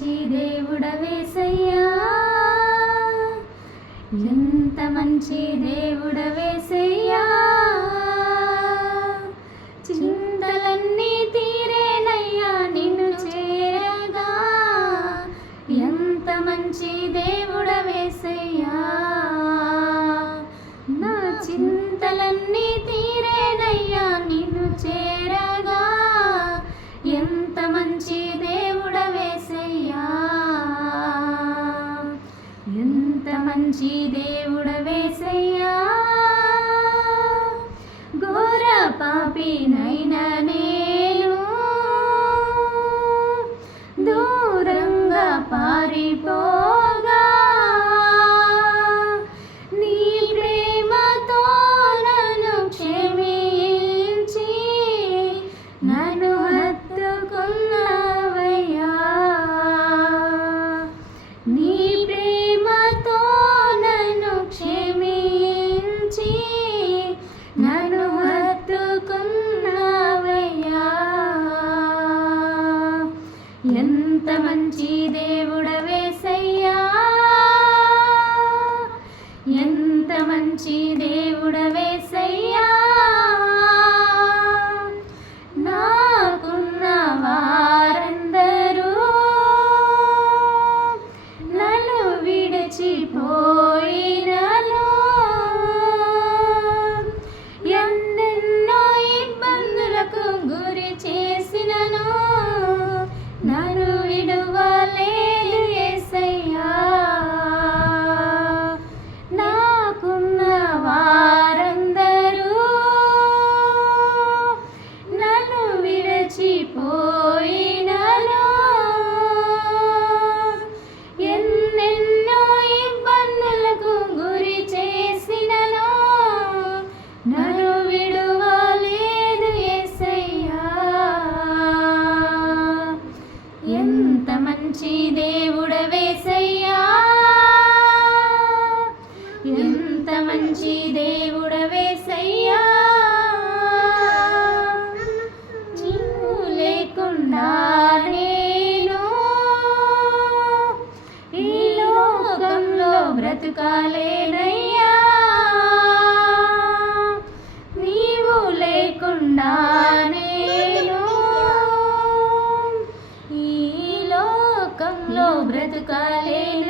మంచి దేవుడవేసయ్యా. ఎంత మంచి దేవుడవేసయ్యా. చింతలన్నీ తీరేనయ్యా నిన్ను చేరగా. ఎంత మంచి దేవుడవేసయ్యా. నా చింతలన్నీ తీరేనయ్యా నిన్ను చేరగా. మంచి దేవుడవేసయ్యా మంచి దేవుడవే. Oh. బ్రతుకాలేనయ్యా. నీవు లేకుండా నేను ఈ లోకంలో బ్రతుకాలేనయ్యా.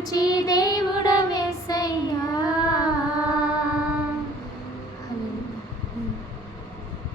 మంచి దేవుడు